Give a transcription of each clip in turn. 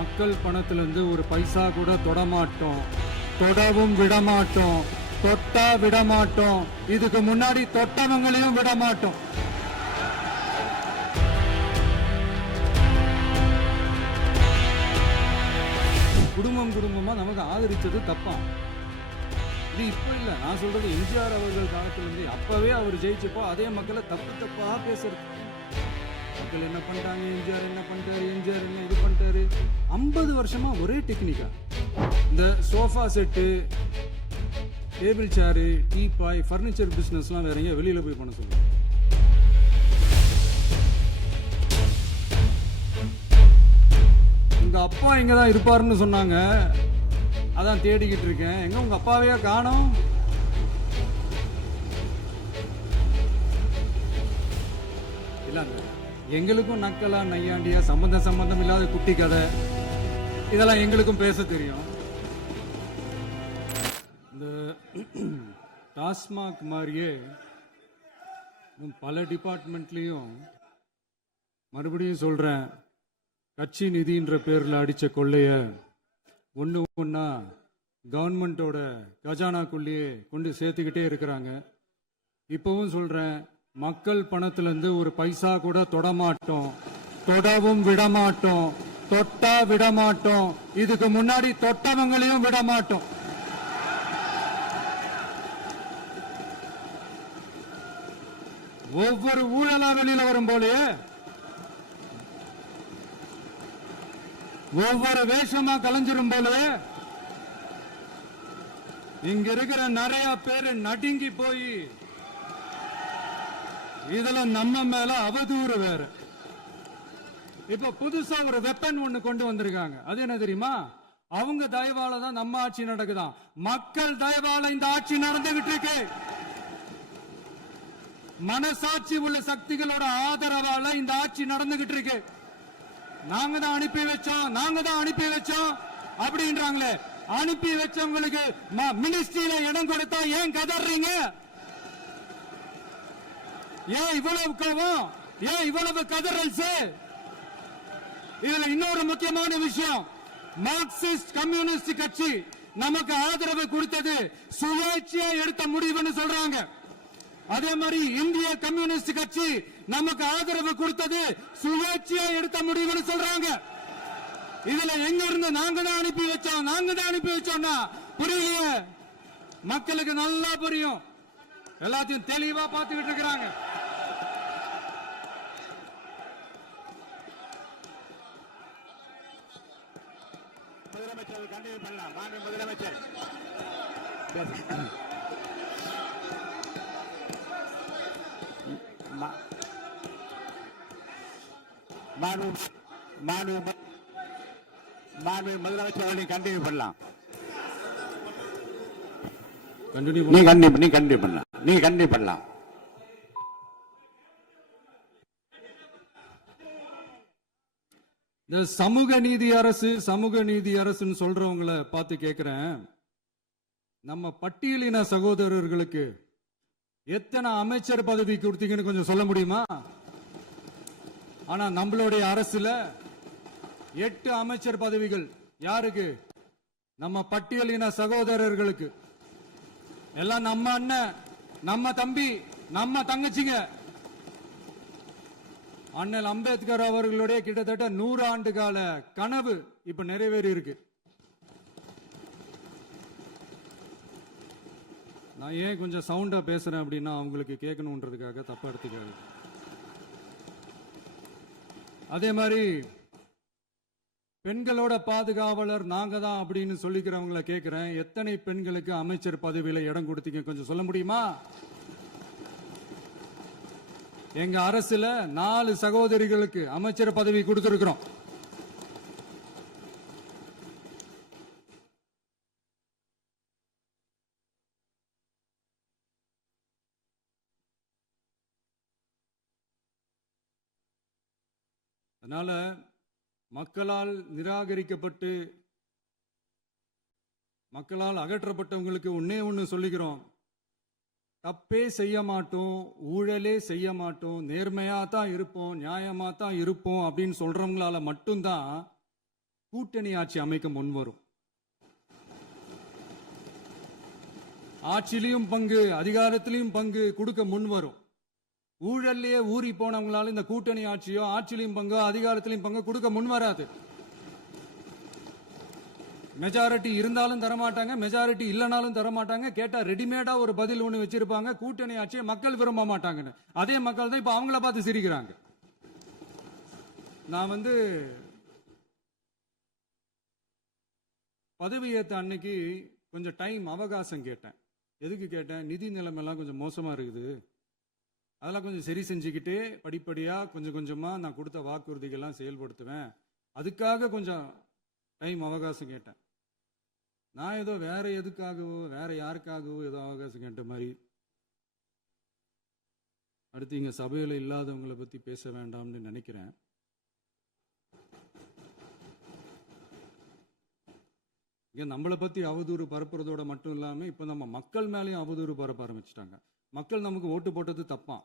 மக்கள் பணத்திலிருந்து ஒரு பைசா கூட தொடமாட்டோம், தொடவும் விடமாட்டோம், தொட்டா விடமாட்டோம், இதுக்கு முன்னாடி தொட்டவங்களையும் விடமாட்டோம். குடும்பம் குடும்பமா நமக்கு ஆதரிச்சது தப்பா? இது இப்ப இல்ல, நான் சொல்றது எம்ஜிஆர் அவர்கள் காலத்திலிருந்து. அப்பவே அவர் ஜெயிச்சப்போ அதே மக்களை தப்பு தப்பா பேசுறது. மக்கள் என்ன பண்ணிட்டாங்க, எம்ஜிஆர் என்ன பண்ணிட்டாரு, எம்ஜிஆர் என்ன இது பண்ணிட்டாரு. 50 வருஷமா ஒரே டெக்னிக்கா, இந்த sofa set, table chair, teapoy, furniture பிசினஸ்லாம் வேற எங்க வெளியில போய் பண்ண சொல்லுங்க. உங்க அப்பா இங்க தான் இருப்பாருன்னு சொன்னாங்க, அதான் தேடிக்கிட்டு இருக்கேன். எங்க உங்க அப்பாவையா காணோம்? இல்லங்க, எங்களுக்கும் நக்கலா நையாண்டியா சம்பந்தம் இல்லாத குட்டி கதை இதெல்லாம் எங்களுக்கும் பேச தெரியும். இந்த டாஸ்மாக் மாதிரியே பல டிபார்ட்மெண்ட்லயும், மறுபடியும் சொல்றேன், கட்சி நிதின்ற பேர்ல அடிச்ச கொள்ளைய ஒன்னா கவர்மெண்டோட கஜானாக்குள்ளேயே கொண்டு சேர்த்துக்கிட்டே இருக்கிறாங்க. இப்பவும் சொல்றேன், மக்கள் பணத்திலிருந்து ஒரு பைசா கூட தொடமாட்டோம், தொடவும் விடமாட்டோம், தொட்டா விடமாட்டோம், இதுக்கு முன்னாடி தொட்டவங்களையும் விடமாட்டோம். ஒவ்வொரு ஊழலா வெளியில வரும் போலே, ஒவ்வொரு வேஷமா கலைஞ்சிரும் போல, இங்க இருக்கிற நிறைய பேரு நடுங்கி போய் இதுல நம்ம மேல அவதூறு வேற. இப்ப புதுசா ஒரு வெப்பன் ஒண்ணு கொண்டு வந்திருக்காங்க. அது என்ன தெரியுமா? அவங்க தயவால தான் நம்ம ஆட்சி நடக்குதாம். மக்கள் தயவால இந்த ஆட்சி நடந்துகிட்டு இருக்கு. மனசாட்சி உள்ள சக்திகளோட ஆதரவால இந்த ஆட்சி நடந்துகிட்டு இருக்கு. நாங்க தான் அனுப்பி வச்சோம் அப்படின்றாங்களே. அனுப்பி வச்சவங்களுக்கு மினிஸ்ட்ரியில இடம் கொடுத்தா ஏன் கதறீங்க? ஏன் இவ்வளவு கோவம்? ஏன் இவ்வளவு கதறல்ஸ்? இதுல இன்னொரு முக்கியமான விஷயம், மார்க்சிஸ்ட் கம்யூனிஸ்ட் கட்சி நமக்கு ஆதரவு கொடுத்தது சுயேட்சையா எடுத்த முடிவுன்னு சொல்றாங்க. அதே மாதிரி இந்திய கம்யூனிஸ்ட் கட்சி நமக்கு ஆதரவு கொடுத்தது சுயேட்சையா எடுத்த முடிவுன்னு சொல்றாங்க. இதுல எங்க இருந்து நாங்க தான் அனுப்பி வச்சோம்னா புரியலையே. மக்களுக்கு நல்லா புரியும், எல்லாத்தையும் தெளிவா பார்த்துக்கிட்டு இருக்கிறாங்க. முதலமைச்சர் கண்டினியூ பண்ணலாம். மாண்பு முதலமைச்சர். முதலமைச்சர் கண்டினியூ பண்ணலாம். நீ கண்டினியூ பண்ணலாம். இந்த சமூக நீதி அரசுன்னு சொல்றவங்களை பார்த்து கேட்கிறேன், நம்ம பட்டியலின சகோதரர்களுக்கு எத்தனை அமைச்சர் பதவி கொடுத்தீங்கன்னு கொஞ்சம் சொல்ல முடியுமா? ஆனா நம்மளுடைய அரசுல 8 அமைச்சர் பதவிகள் யாருக்கு? நம்ம பட்டியலின சகோதரர்களுக்கு. எல்லாம் நம்ம அண்ணன், நம்ம தம்பி, நம்ம தங்கச்சிங்க. அண்ணல் அம்பேத்கர் அவர்களுடைய கிட்டத்தட்ட 100 ஆண்டு கால கனவு இப்ப நிறைவேறி இருக்கு. நான் ஏன் கொஞ்சம் சவுண்டா பேசுறேன் அப்படின்னா, அவங்களுக்கு கேட்கணுன்றதுக்காக தப்பா எடுத்துக்காது. அதே மாதிரி பெண்களோட பாதுகாவலர் நாங்க தான் அப்படின்னு சொல்லிக்கிறவங்களை கேட்கிறேன், எத்தனை பெண்களுக்கு அமைச்சர் பதவியில இடம் கொடுத்தீங்க கொஞ்சம் சொல்ல முடியுமா? எங்க அரசுல 4 சகோதரிகளுக்கு அமைச்சர் பதவி கொடுத்திருக்கிறோம். அதனால மக்களால் நிராகரிக்கப்பட்டு மக்களால் அகற்றப்பட்டவங்களுக்கு ஒண்ணு சொல்லிக்கிறோம், தப்பே செய்ய மாட்டோம், ஊழலே செய்ய மாட்டோம், நேர்மையா தான் இருப்போம், நியாயமா தான் இருப்போம் அப்படின்னு சொல்றவங்களால மட்டும்தான் கூட்டணி ஆட்சி அமைக்க முன்வரும். ஆட்சியிலையும் பங்கு, அதிகாரத்திலையும் பங்கு கொடுக்க முன்வரும். ஊழல்லையே ஊறி போனவங்களால இந்த கூட்டணி ஆட்சியோ ஆட்சியிலையும் பங்கு அதிகாரத்திலையும் பங்கு கொடுக்க முன்வராது. மெஜாரிட்டி இருந்தாலும் தரமாட்டாங்க, மெஜாரிட்டி இல்லைனாலும் தரமாட்டாங்க. கேட்டா ரெடிமேடா ஒரு பதில் ஒண்ணு வச்சிருப்பாங்க, கூட்டணி ஆட்சியை மக்கள் விரும்ப மாட்டாங்கன்னு. அதே மக்கள் தான் இப்ப அவங்கள பார்த்து சிரிக்கிறாங்க. நான் பதவியேற்ற அன்னைக்கு கொஞ்சம் டைம் அவகாசம் கேட்டேன். எதுக்கு கேட்டேன்? நிதி நிலைமைலாம் கொஞ்சம் மோசமா இருக்குது, அதெல்லாம் கொஞ்சம் சரி செஞ்சுக்கிட்டு படிப்படியா கொஞ்சம் கொஞ்சமா நான் கொடுத்த வாக்குறுதிகள்லாம் செயல்படுத்துவேன், அதுக்காக கொஞ்சம் டைம் அவகாசம் கேட்டேன். நான் ஏதோ வேற எதுக்காகவோ வேற யாருக்காகவோ ஏதோ அவகாசம் கேட்ட மாதிரி. அடுத்து இங்க சபையில இல்லாதவங்களை பத்தி பேச வேண்டாம்னு நினைக்கிறேன். இங்க நம்மளை பத்தி அவதூறு பரப்புறதோட மட்டும் இல்லாம இப்ப நம்ம மக்கள் மேலேயும் அவதூறு பரப்ப ஆரம்பிச்சிட்டாங்க. மக்கள் நமக்கு ஓட்டு போட்டது தப்பான்,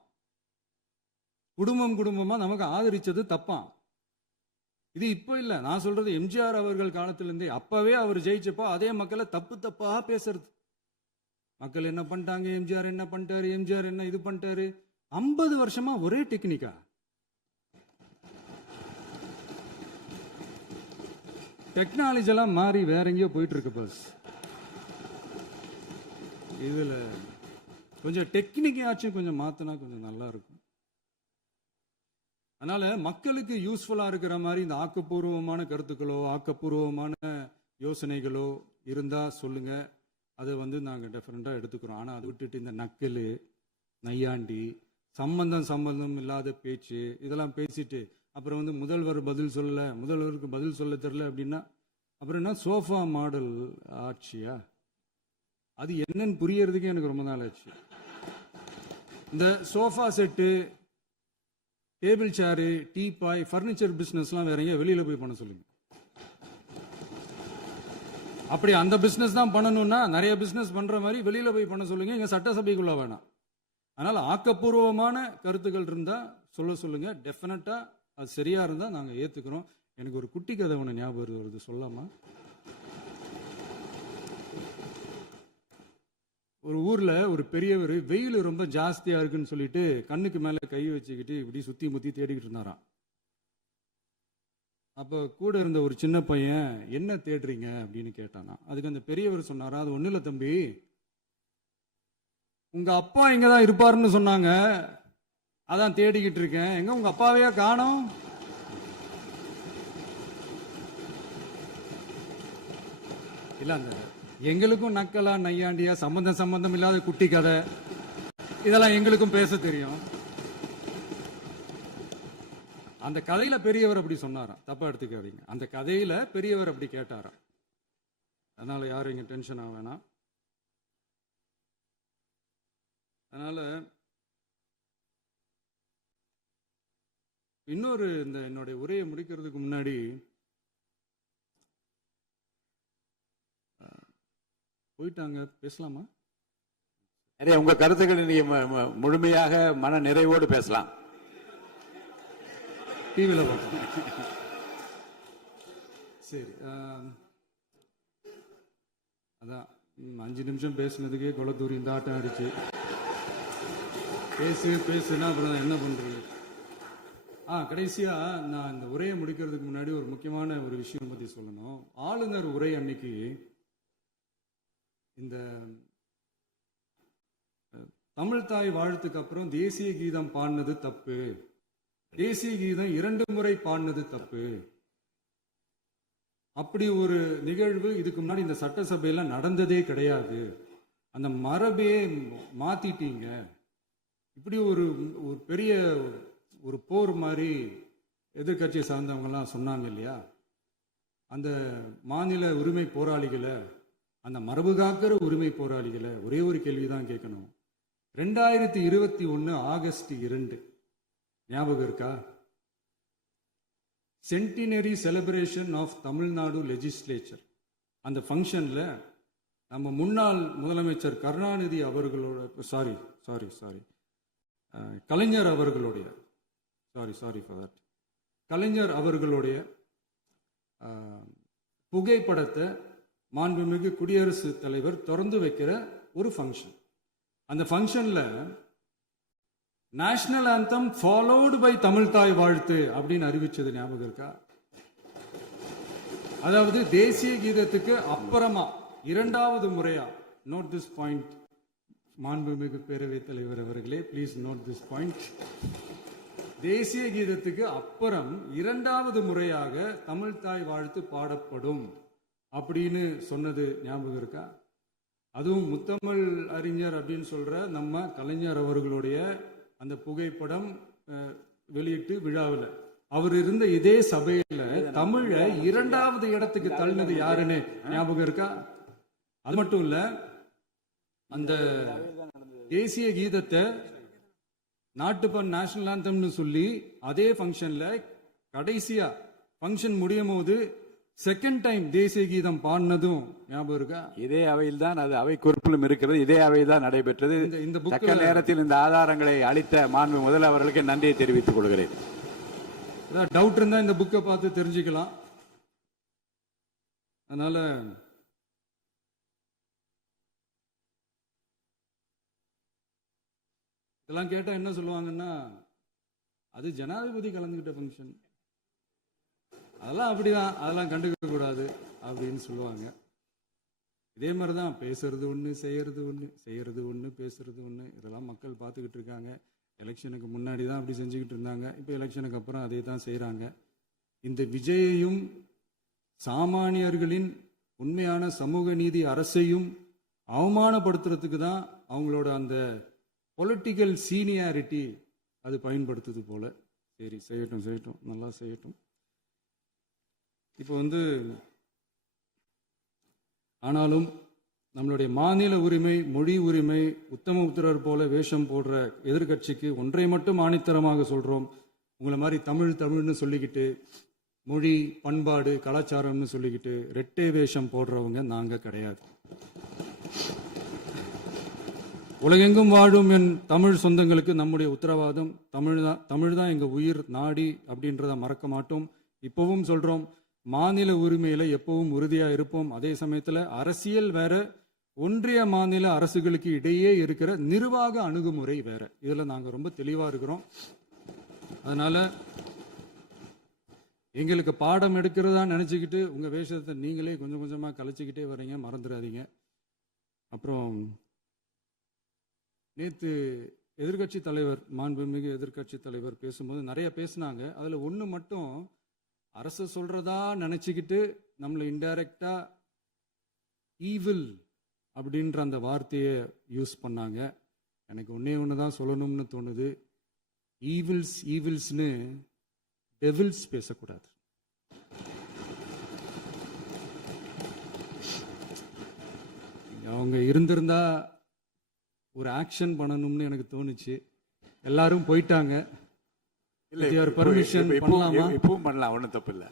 குடும்பம் குடும்பமா நமக்கு ஆதரிச்சது தப்பான். இது இப்ப இல்ல, நான் சொல்றது எம்ஜிஆர் அவர்கள் காலத்திலிருந்தே. அப்பவே அவர் ஜெயிச்சப்போ அதே மக்களை தப்பு தப்பா பேசுறது. மக்கள் என்ன பண்ணிட்டாங்க, எம்ஜிஆர் என்ன பண்ணிட்டாரு, எம்ஜிஆர் என்ன இது பண்ணிட்டாரு. 50 வருஷமா ஒரே டெக்னிக்கா. டெக்னாலஜி எல்லாம் மாறி வேற எங்கேயோ போயிட்டு இருக்கு. பஸ் இதுல கொஞ்சம் டெக்னிக்காச்சும் கொஞ்சம் மாத்தினா கொஞ்சம் நல்லா இருக்கும். அதனால மக்களுக்கு யூஸ்ஃபுல்லா இருக்கிற மாதிரி இந்த ஆக்கப்பூர்வமான கருத்துக்களோ ஆக்கப்பூர்வமான யோசனைகளோ இருந்தா சொல்லுங்க, அதை நாங்க டெஃபரெண்டா எடுத்துக்கிறோம். ஆனா அதை விட்டுட்டு இந்த நக்கல் நையாண்டி சம்பந்தம் இல்லாத பேச்சு இதெல்லாம் பேசிட்டு அப்புறம் முதல்வர் பதில் சொல்லல, முதல்வருக்கு பதில் சொல்ல தெரியல அப்படின்னா அப்புறம் என்ன சோஃபா மாடல் ஆட்சியா? அது என்னன்னு புரியறதுக்கே எனக்கு ரொம்ப நாள் ஆச்சு. இந்த sofa set, table chair, teapoy, furniture பிசினஸ்லாம் வேற எங்க வெளியில போய் பண்ண சொல்லுங்க. அப்படி அந்த பிசினஸ் தான் பண்ணணும்னா நிறைய பிசினஸ் பண்ற மாதிரி வெளியில போய் பண்ண சொல்லுங்க, இங்க சட்டசபைக்குள்ள வேணாம். அதனால ஆக்கப்பூர்வமான கருத்துக்கள் இருந்தா சொல்லுங்க, டெஃபினட்டா அது சரியா இருந்தா நாங்க ஏத்துக்கிறோம். எனக்கு ஒரு குட்டி கதை ஒன்று ஞாபகம் வருது, சொல்லாமா? ஒரு ஊர்ல ஒரு பெரியவர் வெயில் ரொம்ப ஜாஸ்தியா இருக்குன்னு சொல்லிட்டு கண்ணுக்கு மேல கை வச்சுக்கிட்டு இப்படி சுத்தி முத்தி தேடிக்கிட்டு இருந்தாராம். அப்ப கூட இருந்த ஒரு சின்ன பையன் என்ன தேடுறீங்க அப்படின்னு கேட்டானா. அதுக்கு அந்த பெரியவர் சொன்னாரா, அது ஒண்ணு இல்ல தம்பி, உங்க அப்பா இங்கதான் இருப்பாருன்னு சொன்னாங்க, அதான் தேடிக்கிட்டு இருக்கேன், எங்க உங்க அப்பாவையா காணோம்? இல்ல அந்த எங்களுக்கும் நக்கலா நையாண்டியா சம்பந்தம் இல்லாத குட்டி கதை இதெல்லாம் எங்களுக்கும் பேச தெரியும். அந்த கதையில பெரியவர் அப்படி சொன்னாராம், தப்பா எடுத்துக்காதீங்க. அந்த கதையில பெரியவர் அப்படி கேட்டாராம். அதனால யாரும் இங்க டென்ஷன் ஆக வேணாம். அதனால இன்னொரு இந்த என்னுடைய உரையை முடிக்கிறதுக்கு முன்னாடி போயிட்டாங்க, பேசலாமா? நிறைய உங்க கருத்துக்களை நீங்க முழுமையாக மன நிறைவோடு பேசலாம். டிவியில பார்த்தோம். சரி, அதான் 5 நிமிஷம் பேசுனதுக்கே கொளத்தூரி இந்த ஆட்டம் அடிச்சு பேசுனா அப்புறம் என்ன பண்றது? கடைசியா நான் இந்த உரையை முடிக்கிறதுக்கு முன்னாடி ஒரு முக்கியமான ஒரு விஷயம் பத்தி சொல்லணும். ஆளுநர் உரை அன்னைக்கு இந்த தமிழ் தாய் வாழ்த்துக்கு அப்புறம் தேசிய கீதம் பாடினது தப்பு, தேசிய கீதம் 2 முறை பாடினது தப்பு, அப்படி ஒரு நிகழ்வு இதுக்கு முன்னாடி இந்த சட்டசபையில நடந்ததே கிடையாது, அந்த மரபையே மாத்திட்டீங்க, இப்படி ஒரு பெரிய ஒரு போர் மாதிரி எதிர்கட்சியை சார்ந்தவங்கலாம் சொன்னாங்க இல்லையா? அந்த மாநில உரிமை போராளிகளை, அந்த மரபு காக்கிற உரிமை போராளிகளை ஒரே ஒரு கேள்விதான் கேட்கணும். 2021 ஆகஸ்ட் 2 ஞாபகம் இருக்கா? Centenary celebration of Tamil Nadu legislature. அந்த ஃபங்க்ஷன்ல நம்ம முன்னாள் முதலமைச்சர் கருணாநிதி அவர்களோட கலைஞர் அவர்களுடைய கலைஞர் அவர்களுடைய புகைப்படத்தை மாண்புமிகு குடியரசுத் தலைவர் திறந்து வைக்கிற ஒரு ஃபங்க்ஷன். அந்த ஃபங்க்ஷன்ல national anthem followed by Tamil Thai Vazhthu அப்படின்னு அறிவிச்சது ஞாபகம் இருக்கா? அதாவது தேசிய கீதத்துக்கு அப்புறமா இரண்டாவது முறையா, நோட் திஸ் பாயிண்ட் மாண்புமிகு பேரவைத் தலைவர் அவர்களே, ப்ளீஸ் நோட் திஸ் பாயிண்ட். தேசிய கீதத்துக்கு அப்புறம் இரண்டாவது முறையாக தமிழ் தாய் வாழ்த்து பாடப்படும் அப்படின்னு சொன்னது ஞாபகம் இருக்கா? அதுவும் முத்தமிழ் அறிஞர் அப்படின்னு சொல்ற நம்ம கலைஞர் அவர்களுடைய அந்த புகைப்படம் வெளியிட்டு விழாவில் அவர் இருந்த இதே சபையில தமிழை இரண்டாவது இடத்துக்கு தள்ளினது யாருன்னு ஞாபகம் இருக்கா? அது மட்டும் இல்ல, அந்த தேசிய கீதத்தை நாட்டுப்பண் நேஷனல் ஆந்தம்னு சொல்லி அதே ஃபங்க்ஷன்ல கடைசியா ஃபங்க்ஷன் முடியும் போது செகண்ட் டைம் தேசிய கீதம் பாடினதும் ஞாபகம் இருக்கா? இதே அவையில் தான், அது அவை குறிப்பிலும் இருக்கிறது, இதே அவையில் தான் நடைபெற்றது. இந்த தக்க நேரத்தில் இந்த ஆதாரங்களை அளித்த மாண்பு முதல் அவர்களுக்கு நன்றியை தெரிவித்துக் கொள்கிறேன். டவுட் இருந்தா இந்த புக்கை பார்த்து தெரிஞ்சுக்கலாம். அதனால இதெல்லாம் கேட்டா என்ன சொல்லுவாங்கன்னா, அது ஜனாதிபதி கலந்துகிட்ட ஃபங்க்ஷன், அதெல்லாம் அப்படிதான், அதெல்லாம் கண்டுக்க கூடாது அப்படின்னு சொல்லுவாங்க. இதே மாதிரிதான் பேசுறது ஒண்ணு, செய்யறது ஒண்ணு, செய்யறது ஒண்ணு, பேசுறது ஒண்ணு. இதெல்லாம் மக்கள் பார்த்துக்கிட்டு இருக்காங்க. எலெக்ஷனுக்கு முன்னாடி தான் அப்படி செஞ்சுக்கிட்டு இருந்தாங்க. இப்போ எலெக்ஷனுக்கு அப்புறம் அதே தான் செய்யறாங்க. இந்த விஜயையும் சாமானியர்களின் உண்மையான சமூக நீதி அரசையும் அவமானப்படுத்துறதுக்கு தான் அவங்களோட அந்த பொலிட்டிக்கல் சீனியாரிட்டி அது பயன்படுத்துது போல. சரி, செய்யட்டும் செய்யட்டும், நல்லா செய்யட்டும். இப்போ ஆனாலும் நம்மளுடைய மாநில உரிமை, மொழி உரிமை, உத்தம உத்தரர் போல வேஷம் போடுற எதிர்கட்சிக்கு ஒன்றை மட்டும் ஆணித்தரமாக சொல்றோம். உங்களை மாதிரி தமிழ் தமிழ்னு சொல்லிக்கிட்டு, மொழி, பண்பாடு, கலாச்சாரம்னு சொல்லிக்கிட்டு ரெட்டை வேஷம் போடுறவங்க நாங்க கிடையாது. உலகெங்கும் வாழும் என் தமிழ் சொந்தங்களுக்கு நம்முடைய உத்தரவாதம் தமிழ் தான் எங்க உயிர் நாடி அப்படின்றத மறக்க மாட்டோம். இப்பவும் சொல்றோம், மாநில உரிமையில எப்பவும் உறுதியா இருப்போம். அதே சமயத்துல அரசியல் வேற, ஒன்றிய மாநில அரசுகளுக்கு இடையே இருக்கிற நிர்வாக அணுகுமுறை வேற. இதுல நாங்க ரொம்ப தெளிவா இருக்கிறோம். அதனால எங்களுக்கு பாடம் எடுக்கிறதா நினைச்சுக்கிட்டு உங்க வேஷத்தை நீங்களே கொஞ்சம் கொஞ்சமா கலைச்சிக்கிட்டே வர்றீங்க, மறந்துடாதீங்க. அப்புறம் நேற்று எதிர்கட்சி தலைவர், மாண்புமிகு எதிர்கட்சி தலைவர் பேசும்போது நிறைய பேசினாங்க. அதுல ஒண்ணு மட்டும், அரசு சொல்றதா நினைச்சுக்கிட்டு நம்மளை இன்டைரக்டா ஈவில் அப்படின்ற அந்த வார்த்தையை யூஸ் பண்ணாங்க. எனக்கு ஒண்ணு தான் சொல்லணும்னு தோணுது. ஈவில்ஸ்னு டெவில்ஸ் பேசக்கூடாது. அவங்க இருந்திருந்தா ஒரு ஆக்ஷன் பண்ணணும்னு எனக்கு தோணுச்சு. எல்லாரும் போயிட்டாங்க. பர்மிஷன் பண்ணலாமா? இப்பவும் பண்ணலாம், ஒன்றும் தப்பு இல்லை.